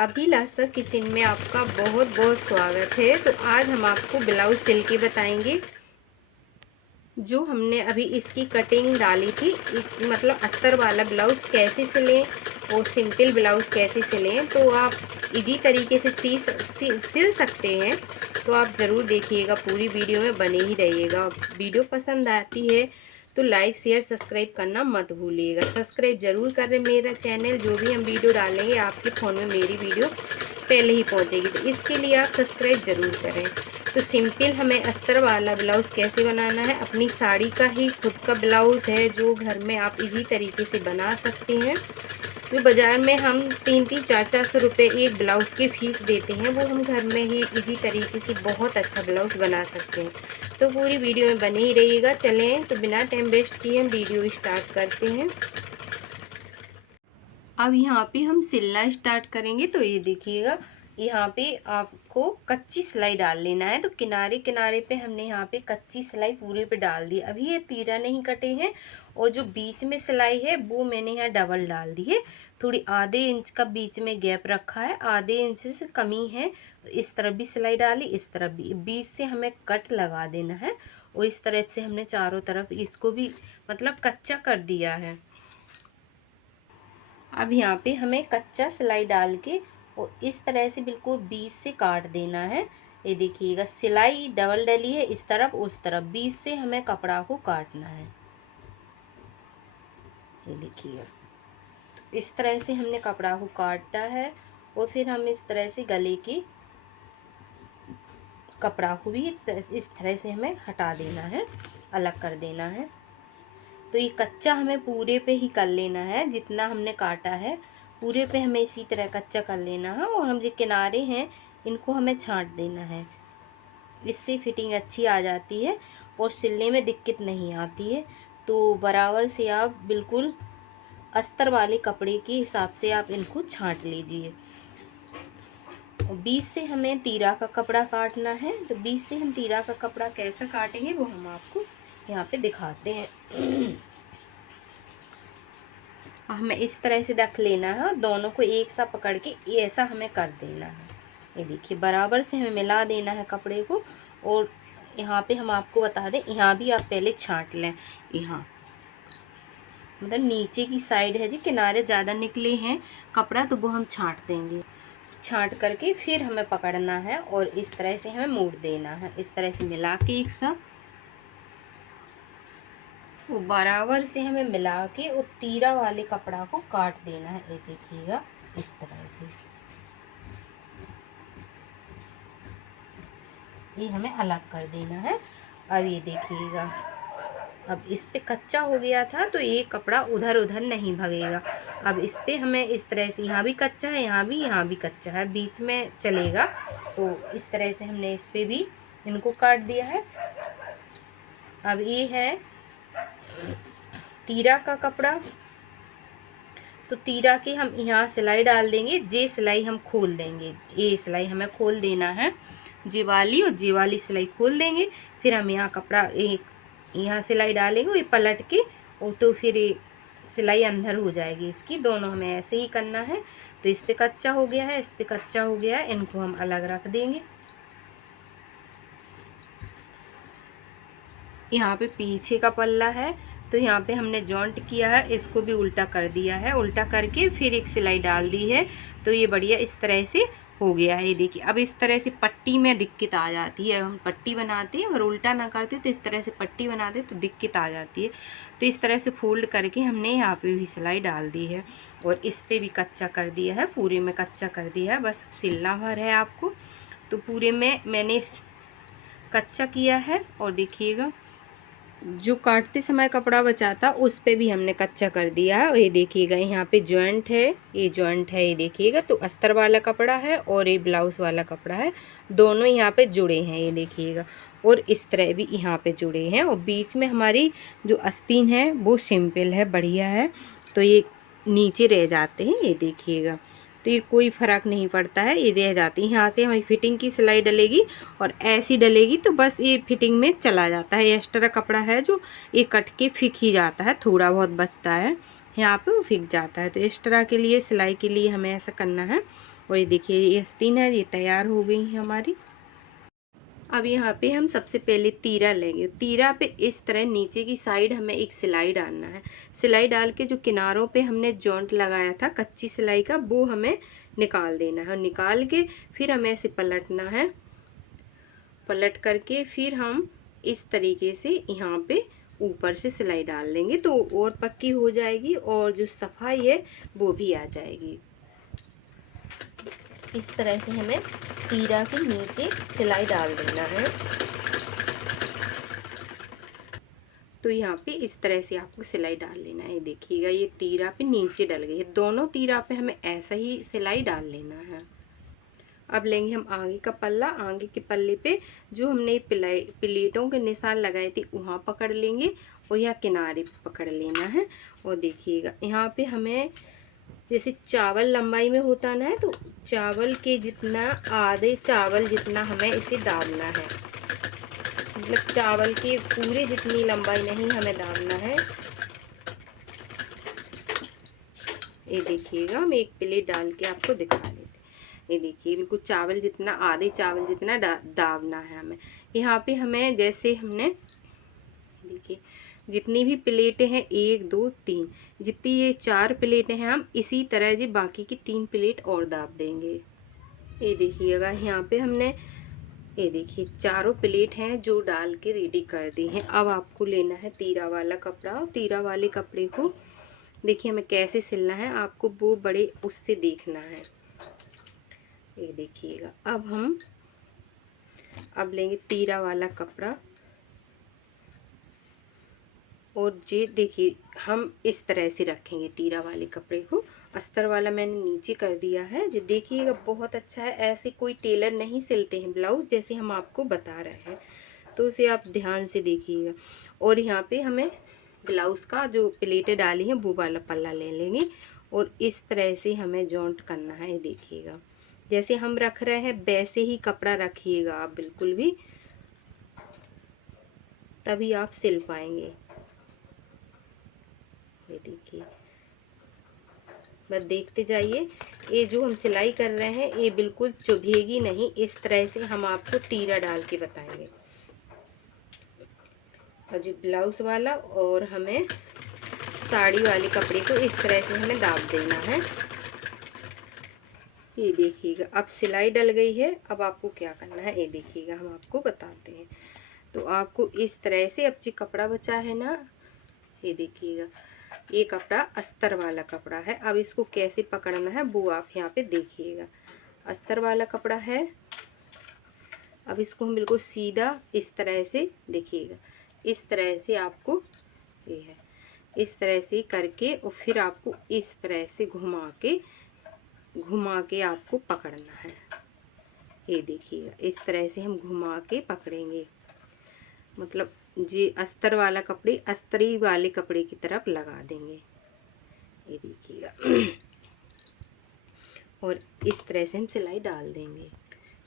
अभिलाषा kitchen में आपका बहुत बहुत स्वागत है। तो आज हम आपको ब्लाउज सिल के बताएंगे। जो हमने अभी इसकी कटिंग डाली थी, मतलब अस्तर वाला ब्लाउज कैसे सिलें और सिंपल ब्लाउज कैसे सिलें, तो आप इजी तरीके से सिल सकते हैं। तो आप ज़रूर देखिएगा, पूरी वीडियो में बने ही रहिएगा। वीडियो पसंद आती है तो लाइक शेयर सब्सक्राइब करना मत भूलिएगा। सब्सक्राइब जरूर करें मेरा चैनल। जो भी हम वीडियो डालेंगे आपके फ़ोन में मेरी वीडियो पहले ही पहुंचेगी, तो इसके लिए आप सब्सक्राइब जरूर करें। तो सिंपल हमें अस्तर वाला ब्लाउज़ कैसे बनाना है, अपनी साड़ी का ही खुद का ब्लाउज़ है जो घर में आप इजी तरीके से बना सकते हैं। जो बाज़ार में हम 300 400 रुपये एक ब्लाउज़ की फ़ीस देते हैं, वो हम घर में ही इजी तरीके से बहुत अच्छा ब्लाउज़ बना सकते हैं। तो पूरी वीडियो में बने ही रहिएगा। चलें तो बिना टाइम वेस्ट किए हम वीडियो स्टार्ट करते हैं। अब यहाँ पे हम सिलना स्टार्ट करेंगे। तो ये देखिएगा, यहाँ पे आपको कच्ची सिलाई डाल लेना है। तो किनारे किनारे पे हमने यहाँ पे कच्ची सिलाई पूरे पे डाल दी। अभी ये तीरा नहीं कटे हैं, और जो बीच में सिलाई है वो मैंने यहाँ डबल डाल दी है। थोड़ी आधे इंच का बीच में गैप रखा है, आधे इंच से कमी है। तो इस तरफ भी सिलाई डाली, इस तरफ भी। बीच से हमें कट लगा देना है, और इस तरफ से हमने चारों तरफ इसको भी मतलब कच्चा कर दिया है। अब यहाँ पे हमें कच्चा सिलाई डाल के और इस तरह से बिल्कुल बीच से काट देना है। ये देखिएगा, सिलाई डबल डली है इस तरफ उस तरफ, बीच से हमें कपड़ा को काटना है। ये देखिएगा, तो इस तरह से हमने कपड़ा को काटा है, और फिर हम इस तरह से गले की कपड़ा को भी इस तरह से हमें हटा देना है, अलग कर देना है। तो ये कच्चा हमें पूरे पे ही कर लेना है, जितना हमने काटा है पूरे पे हमें इसी तरह कच्चा कर लेना है। और हम जो किनारे हैं इनको हमें छांट देना है, इससे फिटिंग अच्छी आ जाती है और सिलने में दिक्कत नहीं आती है। तो बराबर से आप बिल्कुल अस्तर वाले कपड़े के हिसाब से आप इनको छांट लीजिए। और बीच से हमें तीरा का कपड़ा काटना है। तो बीच से हम तीरा का कपड़ा कैसे काटेंगे वो हम आपको यहाँ पे दिखाते हैं। हमें इस तरह से रख लेना है, दोनों को एक साथ पकड़ के ये ऐसा हमें कर देना है। ये देखिए, बराबर से हमें मिला देना है कपड़े को। और यहाँ पे हम आपको बता दें, यहाँ भी आप पहले छांट लें। यहाँ मतलब नीचे की साइड है जी, किनारे ज़्यादा निकले हैं कपड़ा, तो वो हम छांट देंगे। छांट करके फिर हमें पकड़ना है और इस तरह से हमें मोड़ देना है। इस तरह से मिला के एक साथ, तो बराबर से हमें मिला के और तीरा वाले कपड़ा को काट देना है। ये देखिएगा, इस तरह से ये हमें अलग कर देना है। अब ये देखिएगा, अब इस पे कच्चा हो गया था तो ये कपड़ा उधर उधर नहीं भगेगा। अब इस पे हमें इस तरह से, यहाँ भी कच्चा है, यहाँ भी कच्चा है, बीच में चलेगा। तो इस तरह से हमने इस पे भी इनको काट दिया है। अब ये है तीरा का कपड़ा। तो तीरा के हम यहाँ सिलाई डाल देंगे, जे सिलाई हम खोल देंगे। ये सिलाई हमें खोल देना है, जे वाली और जे वाली सिलाई खोल देंगे। फिर हम यहाँ कपड़ा एक यहाँ सिलाई डालेंगे, ये पलट के, और तो फिर ये सिलाई अंदर हो जाएगी इसकी। दोनों हमें ऐसे ही करना है। तो इस पे कच्चा हो गया है, इस पे कच्चा हो गया है, इनको हम अलग रख देंगे। यहाँ पे पीछे का पल्ला है, तो यहाँ पे हमने जॉइंट किया है, इसको भी उल्टा कर दिया है। उल्टा करके फिर एक सिलाई डाल दी है। तो ये बढ़िया इस तरह से हो गया है। ये देखिए, अब इस तरह से पट्टी में दिक्कत आ जाती है। हम पट्टी बनाते हैं और उल्टा ना करते तो इस तरह से पट्टी बनाते तो दिक्कत आ जाती है। तो इस तरह से फोल्ड करके हमने यहाँ पे भी सिलाई डाल दी है, और इस पे भी कच्चा कर दिया है, पूरे में कच्चा कर दिया है। बस सिलना भर है आपको। तो पूरे में मैंने कच्चा किया है। और देखिएगा, जो काटते समय कपड़ा बचा था उस पे भी हमने कच्चा कर दिया है। और ये देखिएगा, यहाँ पे जॉइंट है, ये जॉइंट है, ये देखिएगा। तो अस्तर वाला कपड़ा है और ये ब्लाउज वाला कपड़ा है, दोनों यहाँ पे जुड़े हैं। ये देखिएगा, और इस तरह भी यहाँ पे जुड़े हैं। और बीच में हमारी जो आस्तीन है वो सिंपल है, बढ़िया है। तो ये नीचे रह जाते हैं, ये देखिएगा। तो ये कोई फ़र्क नहीं पड़ता है, ये रह जाती है। यहाँ से हमारी फिटिंग की सिलाई डलेगी और ऐसी डलेगी तो बस ये फिटिंग में चला जाता है। एक्स्ट्रा कपड़ा है जो ये कट के फिक ही जाता है, थोड़ा बहुत बचता है यहाँ पे वो फिक जाता है। तो इस तरह के लिए सिलाई के लिए हमें ऐसा करना है। और ये देखिए ये आस्तीन है, ये तैयार हो गई है हमारी। अब यहाँ पे हम सबसे पहले तीरा लेंगे। तीरा पे इस तरह नीचे की साइड हमें एक सिलाई डालना है। सिलाई डाल के जो किनारों पे हमने जॉइंट लगाया था कच्ची सिलाई का, वो हमें निकाल देना है। और निकाल के फिर हमें ऐसे पलटना है। पलट करके फिर हम इस तरीके से यहाँ पे ऊपर से सिलाई डाल देंगे तो और पक्की हो जाएगी और जो सफाई है वो भी आ जाएगी। इस तरह से हमें तीरा के नीचे सिलाई डाल देना है। तो यहाँ पे इस तरह से आपको सिलाई डाल लेना है। देखिएगा ये तीरा पे नीचे डल गई है, दोनों तीरा पे हमें ऐसा ही सिलाई डाल लेना है। अब लेंगे हम आगे का पल्ला। आगे के पल्ले पे जो हमने प्लेटों के निशान लगाए थे वहाँ पकड़ लेंगे और यहाँ किनारे पे पकड़ लेना है। और देखिएगा यहाँ पे हमें जैसे चावल लंबाई में होता ना है, तो चावल के जितना, आधे चावल जितना हमें इसे दाबना है। मतलब चावल के पूरे जितनी लंबाई नहीं हमें दाबना है। ये देखिएगा हम एक प्लेट डाल के आपको दिखा देते। ये देखिए बिल्कुल चावल जितना, आधे चावल जितना दाबना है हमें। यहाँ पे हमें जैसे हमने देखिए जितनी भी प्लेटें हैं, 1 2 3, जितनी ये 4 प्लेटें हैं, हम इसी तरह जी बाकी की 3 प्लेट और दाब देंगे। ये देखिएगा यहाँ पे हमने, ये देखिए चारों प्लेट हैं जो डाल के रेडी कर दी हैं। अब आपको लेना है तीरा वाला कपड़ा। और तीरा वाले कपड़े को देखिए हमें कैसे सिलना है, आपको वो बड़े उससे देखना है। ये देखिएगा अब लेंगे तीरा वाला कपड़ा और ये देखिए हम इस तरह से रखेंगे तीरा वाले कपड़े को। अस्तर वाला मैंने नीचे कर दिया है। ये देखिएगा बहुत अच्छा है। ऐसे कोई टेलर नहीं सिलते हैं ब्लाउज जैसे हम आपको बता रहे हैं, तो उसे आप ध्यान से देखिएगा। और यहाँ पे हमें ब्लाउज का जो प्लेटें डाली हैं वो वाला पल्ला ले लेंगे और इस तरह से हमें जॉइंट करना है। देखिएगा जैसे हम रख रहे हैं वैसे ही कपड़ा रखिएगा आप बिल्कुल भी, तभी आप सिल पाएंगे। ये देखिए बस देखते जाइए। ये जो हम सिलाई कर रहे हैं ये बिल्कुल चुभेगी नहीं। इस तरह से हम आपको तीरा डाल के बताएंगे। और जो ब्लाउज वाला और हमें साड़ी वाले कपड़े को इस तरह से हमें दाब देना है। ये देखिएगा अब सिलाई डल गई है। अब आपको क्या करना है ये देखिएगा हम आपको बताते हैं। तो आपको इस तरह से, अब जो कपड़ा बचा है ना, ये देखिएगा ये कपड़ा अस्तर वाला कपड़ा है। अब इसको कैसे पकड़ना है वो आप यहाँ पे देखिएगा। अस्तर वाला कपड़ा है। अब इसको हम बिल्कुल सीधा इस तरह से देखिएगा, इस तरह से आपको, ये है इस तरह से करके और फिर आपको इस तरह से घुमा के आपको पकड़ना है। ये देखिएगा इस तरह से हम घुमा के पकड़ेंगे। मतलब जी अस्तर वाला कपड़े अस्तरी वाले कपड़े की तरफ लगा देंगे। ये देखिएगा और इस तरह से हम सिलाई डाल देंगे।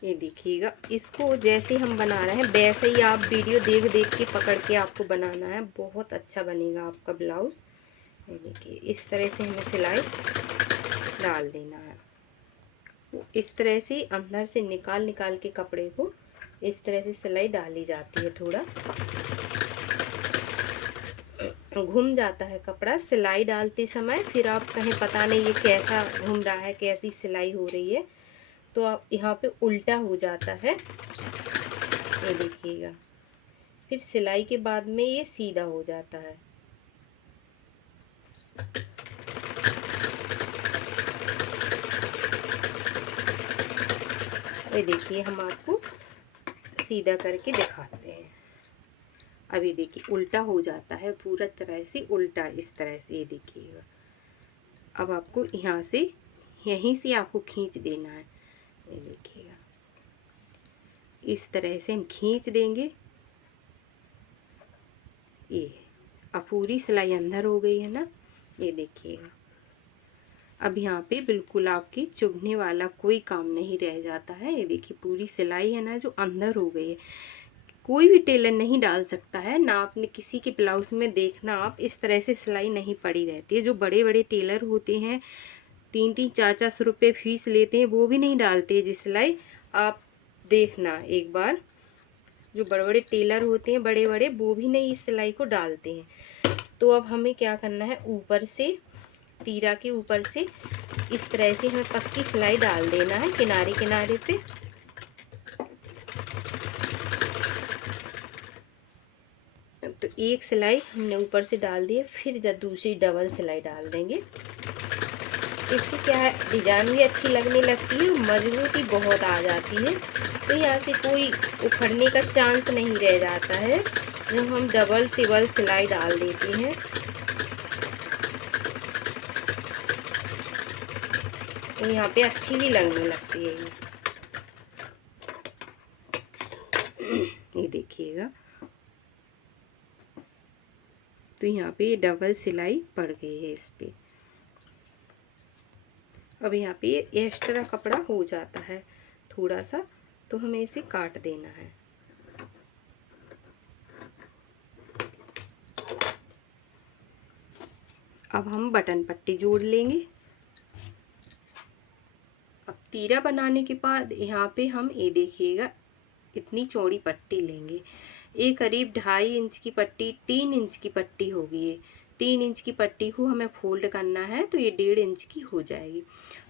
ये देखिएगा इसको जैसे हम बना रहे हैं वैसे ही आप वीडियो देख देख के पकड़ के आपको बनाना है, बहुत अच्छा बनेगा आपका ब्लाउज। ये देखिए इस तरह से हमें सिलाई डाल देना है। इस तरह से अंदर से निकाल के कपड़े को इस तरह से सिलाई डाली जाती है। थोड़ा घूम जाता है कपड़ा सिलाई डालते समय, फिर आप कहीं पता नहीं ये कैसा घूम रहा है, कैसी सिलाई हो रही है, तो आप यहाँ पे उल्टा हो जाता है। ये देखिएगा फिर सिलाई के बाद में ये सीधा हो जाता है। ये देखिए हम आपको सीधा करके दिखाते हैं। अभी देखिए उल्टा हो जाता है, पूरा तरह से उल्टा इस तरह से। ये देखिएगा अब आपको यहाँ से, यहीं से आपको खींच देना है। ये देखिएगा इस तरह से हम खींच देंगे। ये अब पूरी सिलाई अंदर हो गई है ना। ये देखिएगा अब यहाँ पे बिल्कुल आपकी चुभने वाला कोई काम नहीं रह जाता है। ये देखिए पूरी सिलाई है ना जो अंदर हो गई है। कोई भी टेलर नहीं डाल सकता है ना। आपने किसी के ब्लाउज में देखना आप, इस तरह से सिलाई नहीं पड़ी रहती है। जो बड़े बड़े टेलर होते हैं 3-3 400 रुपये फीस लेते हैं, वो भी नहीं डालते जी सिलाई। आप देखना एक बार, जो बड़े बड़े टेलर होते हैं बड़े बड़े, वो भी नहीं इस सिलाई को डालते हैं। तो अब हमें क्या करना है, ऊपर से तीरा के ऊपर से इस तरह से हमें पक्की सिलाई डाल देना है किनारे किनारे पे। तो एक सिलाई हमने ऊपर से डाल दी है, फिर जब दूसरी डबल सिलाई डाल देंगे। इससे क्या है, डिजाइन भी अच्छी लगने लगती है, मजबूती बहुत आ जाती है। तो यहाँ से कोई उखड़ने का चांस नहीं रह जाता है जब हम डबल ट्रिपल सिलाई डाल देते हैं। तो यहाँ पे अच्छी भी लगने लगती है ये देखिएगा। तो यहाँ पे ये डबल सिलाई पड़ गई है इस पे। अब यहाँ पे ये एक्स्ट्रा कपड़ा हो जाता है थोड़ा सा, तो हमें इसे काट देना है। अब हम बटन पट्टी जोड़ लेंगे। अब तीरा बनाने के बाद यहाँ पे हम ये देखिएगा इतनी चौड़ी पट्टी लेंगे। ये करीब 2.5 इंच की पट्टी, 3 इंच की पट्टी होगी। ये 3 इंच की पट्टी को हमें फोल्ड करना है, तो ये 1.5 इंच की हो जाएगी।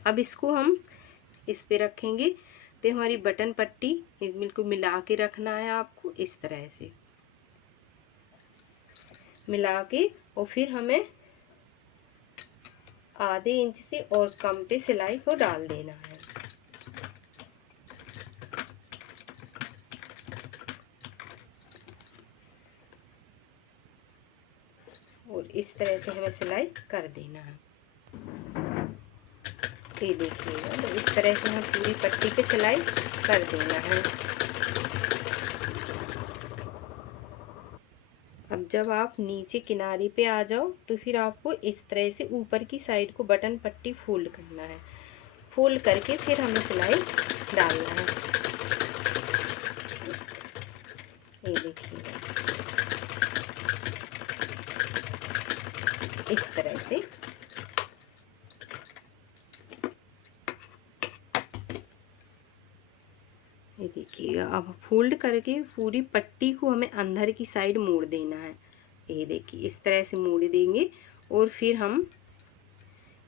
अब इसको हम इस पे रखेंगे। तो हमारी बटन पट्टी एक बिल्कुल मिला के रखना है आपको, इस तरह से मिला के, और फिर हमें आधे इंच से और कम पे सिलाई को डाल देना है। और इस तरह से हमें सिलाई कर देना है। ये देखिएगा, तो इस तरह से हमें पूरी पट्टी पे सिलाई कर देना है। अब जब आप नीचे किनारे पे आ जाओ, तो फिर आपको इस तरह से ऊपर की साइड को बटन पट्टी फोल्ड करना है। फोल्ड करके फिर हमें सिलाई डालना है। ये देखिएगा इस तरह से। ये देखिएगा, अब फोल्ड करके पूरी पट्टी को हमें अंदर की साइड मोड़ देना है। ये देखिए इस तरह से मोड़ देंगे, और फिर हम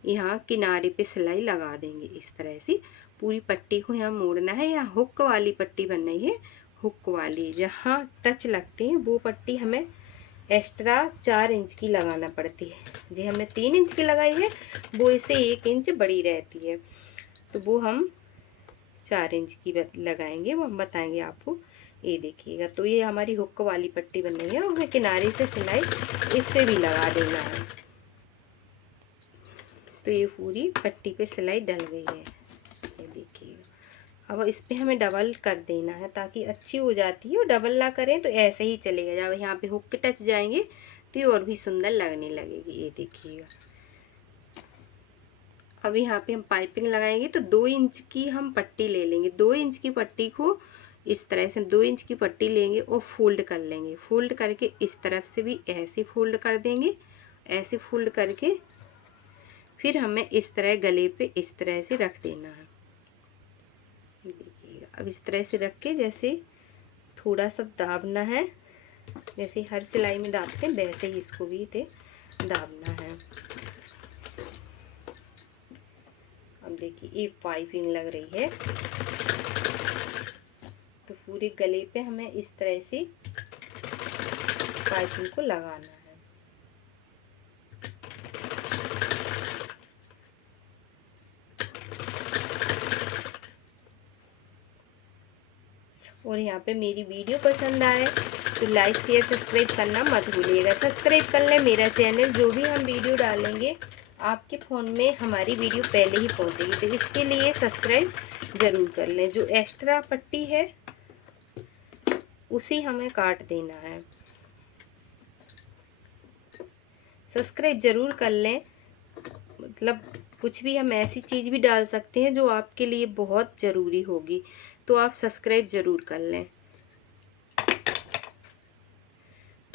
यहाँ किनारे पे सिलाई लगा देंगे। इस तरह से पूरी पट्टी को यहाँ मोड़ना है। यहाँ हुक वाली पट्टी बन रही है, हुक वाली जहाँ टच लगते हैं वो पट्टी हमें एक्स्ट्रा 4 इंच की लगाना पड़ती है। जी हमने 3 इंच की लगाई है, वो इससे 1 इंच बड़ी रहती है, तो वो हम 4 इंच की लगाएंगे, वो हम बताएंगे आपको। ये देखिएगा, तो ये हमारी हुक वाली पट्टी बन रही है, और हमें किनारे से सिलाई इस पे भी लगा देना है। तो ये पूरी पट्टी पे सिलाई डल गई है। ये देखिएगा, अब इस पे हमें डबल कर देना है ताकि अच्छी हो जाती है। और डबल ना करें तो ऐसे ही चलेगा, जब यहाँ पे हुक टच जाएंगे तो ये और भी सुंदर लगने लगेगी। ये देखिएगा, अब यहाँ पे हम पाइपिंग लगाएंगे, तो 2 इंच की हम पट्टी ले लेंगे। 2 इंच की पट्टी को इस तरह से 2 इंच की पट्टी लेंगे और फोल्ड कर लेंगे। फोल्ड करके इस तरफ से भी ऐसे फोल्ड कर देंगे। ऐसे फोल्ड करके फिर हमें इस तरह गले पे इस तरह से रख देना है। ये देखिएगा, अब इस तरह से रख के जैसे थोड़ा सा दाबना है, जैसे हर सिलाई में दाबते हैं वैसे ही इसको भी दाबना है। अब देखिए ये पाइपिंग लग रही है, तो पूरे गले पे हमें इस तरह से पाइपिंग को लगाना है। और यहाँ पे मेरी वीडियो पसंद आए तो लाइक शेयर सब्सक्राइब करना मत भूलिएगा। सब्सक्राइब कर लें मेरा चैनल, जो भी हम वीडियो डालेंगे आपके फ़ोन में हमारी वीडियो पहले ही पहुँचेगी। तो इसके लिए सब्सक्राइब ज़रूर कर लें। जो एक्स्ट्रा पट्टी है उसी हमें काट देना है। सब्सक्राइब ज़रूर कर लें, मतलब कुछ भी हम ऐसी चीज़ भी डाल सकते हैं जो आपके लिए बहुत ज़रूरी होगी, तो आप सब्सक्राइब ज़रूर कर लें।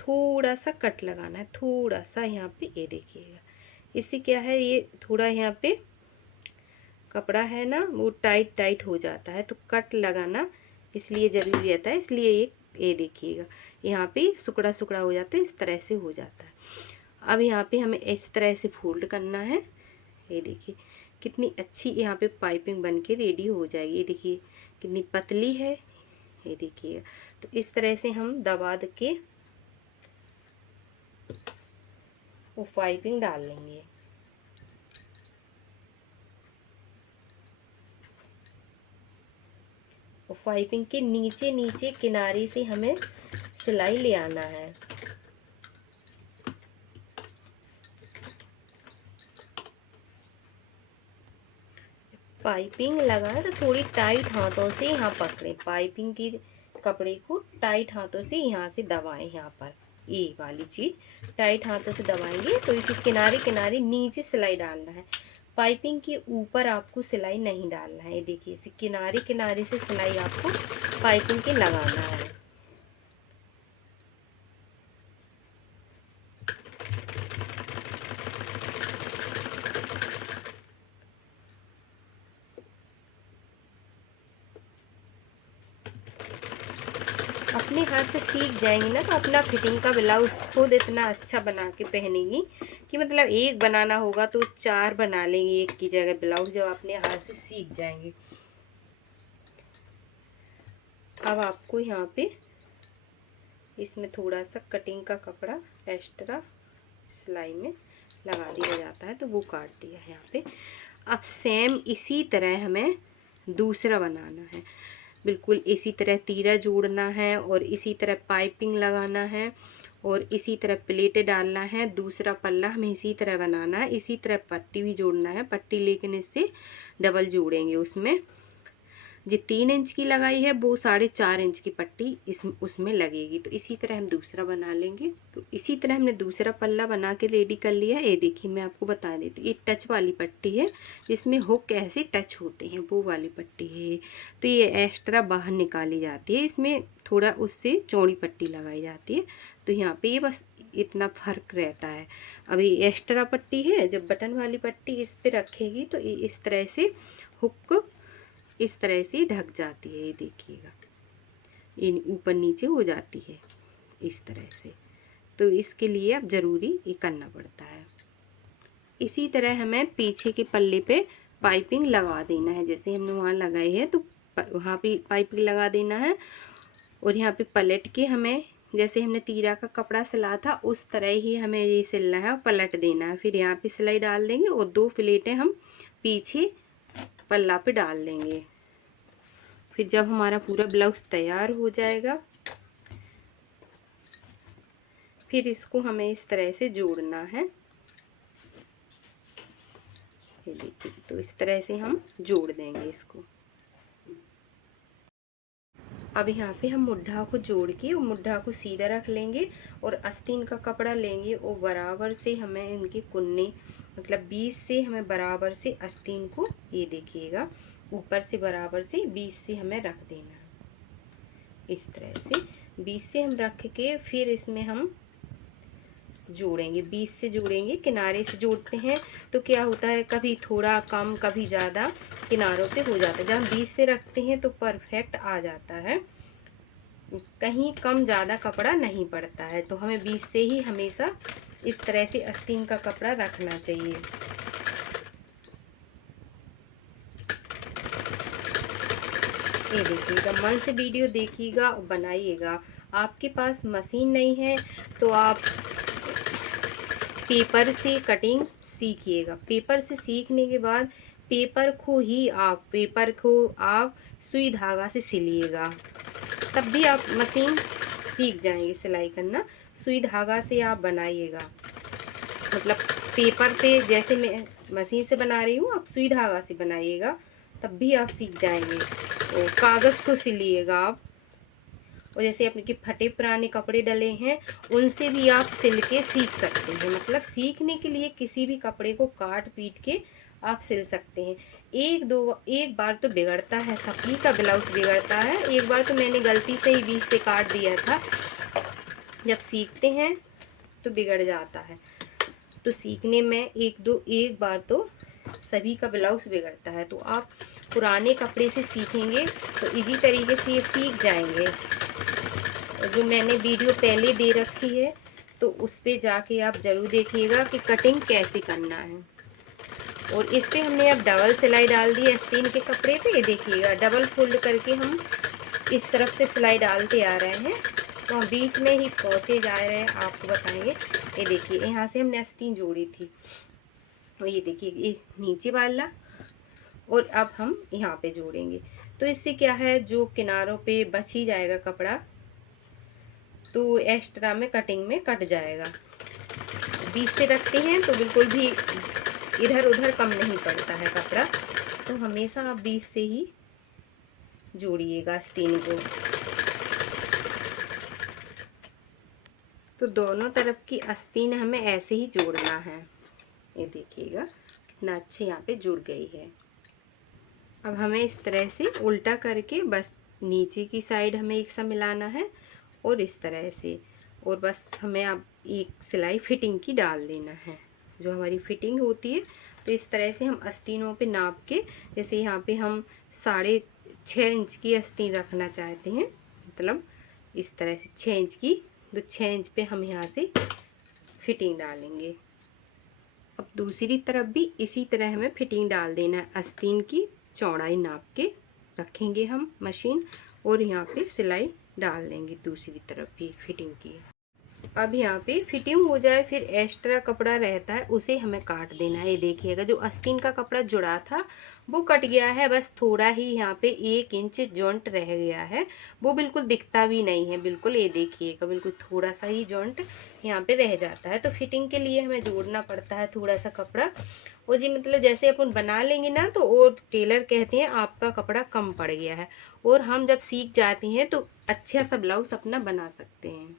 थोड़ा सा कट लगाना है, थोड़ा सा यहाँ पे, ये देखिएगा। इससे क्या है, ये थोड़ा यहाँ पे कपड़ा है ना वो टाइट टाइट हो जाता है, तो कट लगाना इसलिए ज़रूरी रहता है। इसलिए ये देखिएगा यहाँ पे सुकड़ा सुकड़ा हो जाता है, इस तरह से हो जाता है। अब यहाँ पे हमें इस तरह से फोल्ड करना है। ये देखिए कितनी अच्छी यहाँ पे पाइपिंग बन के रेडी हो जाएगी। ये देखिए कितनी पतली है, ये देखिएगा। तो इस तरह से हम दबा के वो पाइपिंग डाल लेंगे। और पाइपिंग के नीचे नीचे किनारे से हमें सिलाई ले आना है। पाइपिंग लगाए तो थोड़ी टाइट हाथों से यहाँ पकड़ें, पाइपिंग की कपड़े को टाइट हाथों से यहाँ से दबाएं। यहाँ पर ये वाली चीज़ टाइट हाथों से दबाएंगे तो इसके किनारे किनारे नीचे सिलाई डालना है, पाइपिंग के ऊपर आपको सिलाई नहीं डालना है। देखिए इसे किनारे किनारे से सिलाई आपको पाइपिंग के लगाना है। अपने हाथ से सीख जाएंगी ना तो अपना फिटिंग का ब्लाउज खुद इतना अच्छा बना के पहनेंगी कि मतलब एक बनाना होगा तो 4 बना लेंगी एक की जगह ब्लाउज, जब अपने हाथ से सीख जाएंगी। अब आपको यहाँ पे इसमें थोड़ा सा कटिंग का कपड़ा एक्स्ट्रा सिलाई में लगा दिया जाता है, तो वो काट दिया है यहाँ पे। अब सेम इसी तरह हमें दूसरा बनाना है, बिल्कुल इसी तरह तीरा जोड़ना है और इसी तरह पाइपिंग लगाना है और इसी तरह प्लेटें डालना है। दूसरा पल्ला हमें इसी तरह बनाना है, इसी तरह पट्टी भी जोड़ना है। पट्टी लेकिन इससे डबल जोड़ेंगे, उसमें जो 3 इंच की लगाई है वो 4.5 इंच की पट्टी उसमें लगेगी। तो इसी तरह हम दूसरा बना लेंगे। तो इसी तरह हमने दूसरा पल्ला बना के रेडी कर लिया है। ये देखिए मैं आपको बता देती हूँ, ये टच वाली पट्टी है, जिसमें हुक ऐसे टच होते हैं, वो वाली पट्टी है। तो ये एक्स्ट्रा बाहर निकाली जाती है, इसमें थोड़ा उससे चौड़ी पट्टी लगाई जाती है। तो यहाँ पे ये बस इतना फ़र्क रहता है। अभी एक्स्ट्रा पट्टी है, जब बटन वाली पट्टी इस पे रखेगी तो ये इस तरह से हुक इस तरह से ढक जाती है। ये देखिएगा ये ऊपर नीचे हो जाती है इस तरह से। तो इसके लिए अब ज़रूरी ये करना पड़ता है। इसी तरह हमें पीछे के पल्ले पे पाइपिंग लगा देना है, जैसे हमने वहाँ लगाई है तो वहाँ पे पाइपिंग लगा देना है। और यहाँ पे पलट के हमें, जैसे हमने तीरा का कपड़ा सिला था उस तरह ही हमें ये सिलना है और पलट देना है। फिर यहाँ पे सिलाई डाल देंगे और 2 प्लेटें हम पीछे पल्ला पे डाल देंगे। फिर जब हमारा पूरा ब्लाउज तैयार हो जाएगा, फिर इसको हमें इस तरह से जोड़ना है। ये देखिए, तो इस तरह से हम जोड़ देंगे इसको। अब यहाँ पे हम मुड्ढा को जोड़ के और मुड्ढा को सीधा रख लेंगे और आस्तीन का कपड़ा लेंगे और बराबर से हमें इनके कुन्ने, मतलब 20 से हमें बराबर से आस्तीन को, ये देखिएगा ऊपर से बराबर से 20 से हमें रख देना है। इस तरह से 20 से हम रख के फिर इसमें हम जोड़ेंगे, 20 से जोड़ेंगे। किनारे से जोड़ते हैं तो क्या होता है, कभी थोड़ा कम कभी ज़्यादा किनारों पे हो जाता है। जब हम 20 से रखते हैं तो परफेक्ट आ जाता है, कहीं कम ज़्यादा कपड़ा नहीं पड़ता है। तो हमें 20 से ही हमेशा इस तरह से आस्तीन का कपड़ा रखना चाहिए। ये देखिएगा, मन से वीडियो देखिएगा और बनाइएगा। आपके पास मशीन नहीं है तो आप पेपर से कटिंग सीखिएगा। पेपर से सीखने के बाद पेपर को आप सुई धागा से सिलिएगा, तब भी आप मशीन सीख जाएंगे सिलाई करना। सुई धागा से आप बनाइएगा, मतलब पेपर पे जैसे मैं मशीन से बना रही हूँ, आप सुई धागा से बनाइएगा, तब भी आप सीख जाएंगे। तो कागज़ को सिलिएगा आप, और जैसे अपने के फटे पुराने कपड़े डले हैं उनसे भी आप सिल के सीख सकते हैं। मतलब सीखने के लिए किसी भी कपड़े को काट पीट के आप सिल सकते हैं। एक बार तो बिगड़ता है, सभी का ब्लाउज बिगड़ता है। एक बार तो मैंने गलती से ही बीच से काट दिया था, जब सीखते हैं तो बिगड़ जाता है। तो सीखने में एक बार तो सभी का ब्लाउज बिगड़ता है। तो आप पुराने कपड़े से सीखेंगे तो इजी तरीके से ये सीख जाएंगे। जो मैंने वीडियो पहले दे रखी है तो उस पे जाके आप ज़रूर देखिएगा कि कटिंग कैसे करना है। और इस पे हमने अब डबल सिलाई डाल दी है आस्तीन के कपड़े पे। ये देखिएगा डबल फोल्ड करके हम इस तरफ से सिलाई डालते आ रहे हैं, तो हम बीच में ही पहुँचे जा रहे हैं, आपको बताएंगे। ये देखिए यहाँ से हमने आस्तीन जोड़ी थी और ये देखिए ये नीचे वाला, और अब हम यहाँ पे जोड़ेंगे। तो इससे क्या है, जो किनारों पे बच ही जाएगा कपड़ा तो एक्स्ट्रा में कटिंग में कट जाएगा। बीच से रखते हैं तो बिल्कुल भी इधर उधर कम नहीं पड़ता है कपड़ा। तो हमेशा आप बीच से ही जोड़िएगा आस्तीन को। तो दोनों तरफ की आस्तीन हमें ऐसे ही जोड़ना है। ये देखिएगा कितना अच्छे यहाँ पे जुड़ गई है। अब हमें इस तरह से उल्टा करके बस नीचे की साइड हमें एक सा मिलाना है और इस तरह से, और बस हमें अब एक सिलाई फिटिंग की डाल देना है जो हमारी फिटिंग होती है। तो इस तरह से हम आस्तीनों पे नाप के, जैसे यहाँ पे हम 6.5 इंच की आस्तीन रखना चाहते हैं, मतलब इस तरह से 6 इंच की, तो 6 इंच पे हम यहाँ से फिटिंग डालेंगे। अब दूसरी तरफ भी इसी तरह हमें फिटिंग डाल देना है। आस्तीन की चौड़ाई नाप के रखेंगे हम मशीन, और यहाँ पे सिलाई डाल देंगे दूसरी तरफ भी फिटिंग की। अब यहाँ पे फिटिंग हो जाए, फिर एक्स्ट्रा कपड़ा रहता है उसे हमें काट देना है। ये देखिएगा जो आस्तीन का कपड़ा जुड़ा था वो कट गया है, बस थोड़ा ही यहाँ पे 1 इंच जॉइंट रह गया है, वो बिल्कुल दिखता भी नहीं है। बिल्कुल ये देखिएगा बिल्कुल थोड़ा सा ही जॉइंट यहाँ पे रह जाता है। तो फिटिंग के लिए हमें जोड़ना पड़ता है थोड़ा सा कपड़ा। और जी मतलब जैसे अपन बना लेंगे ना तो और टेलर कहते हैं आपका कपड़ा कम पड़ गया है, और हम जब सीख जाते हैं तो अच्छा सा ब्लाउज अपना बना सकते हैं।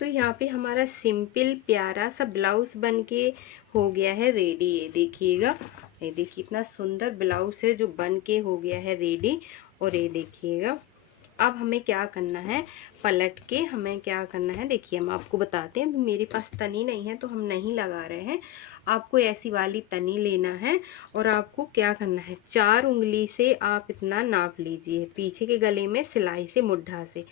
तो यहाँ पे हमारा सिंपल प्यारा सा ब्लाउज बन के हो गया है रेडी। ये देखिएगा, ये देखिए इतना सुंदर ब्लाउज है जो बन के हो गया है रेडी। और ये देखिएगा अब हमें क्या करना है, पलट के हमें क्या करना है, देखिए हम आपको बताते हैं। मेरे पास तनी नहीं है तो हम नहीं लगा रहे हैं। आपको ऐसी वाली तनी लेना है और आपको क्या करना है, 4 उंगली से आप इतना नाप लीजिए पीछे के गले में सिलाई से मुड्ढा से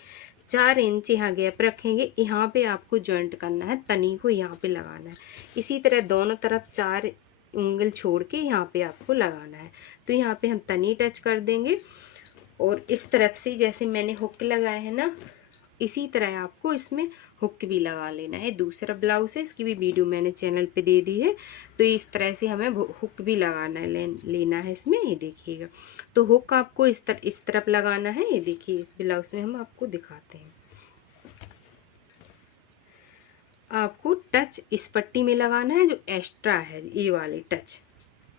4 इंच यहाँ गैप रखेंगे। यहाँ पे आपको जॉइंट करना है, तनी को यहाँ पे लगाना है। इसी तरह दोनों तरफ 4 उंगल छोड़ के यहाँ पे आपको लगाना है। तो यहाँ पे हम तनी टच कर देंगे, और इस तरफ से जैसे मैंने हुक लगाए हैं ना, इसी तरह आपको इसमें हुक भी लगा लेना है। दूसरा ब्लाउज है, इसकी भी वीडियो मैंने चैनल पे दे दी है। तो इस तरह से हमें हुक भी लगाना है, लेना है इसमें। ये देखिएगा तो हुक आपको इस तरफ लगाना है। ये देखिए इस ब्लाउज में हम आपको दिखाते हैं। आपको टच इस पट्टी में लगाना है जो एक्स्ट्रा है, ये वाले टच,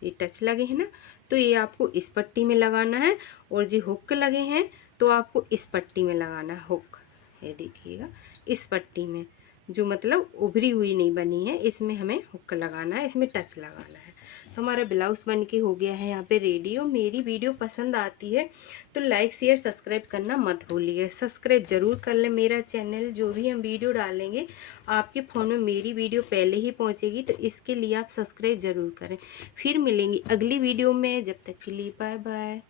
ये टच लगे हैं ना, तो ये आपको इस पट्टी में लगाना है। और जो हुक लगे हैं तो आपको इस पट्टी में लगाना है हुक। ये देखिएगा इस पट्टी में, जो मतलब उभरी हुई नहीं बनी है, इसमें हमें हुक लगाना है, इसमें टच लगाना है। तो हमारा ब्लाउज बन के हो गया है यहाँ पे रेडी। और मेरी वीडियो पसंद आती है तो लाइक शेयर सब्सक्राइब करना मत भूलिए। सब्सक्राइब ज़रूर कर लें मेरा चैनल, जो भी हम वीडियो डालेंगे आपके फ़ोन में मेरी वीडियो पहले ही पहुँचेगी, तो इसके लिए आप सब्सक्राइब ज़रूर करें। फिर मिलेंगी अगली वीडियो में, जब तक के लिए बाय बाय।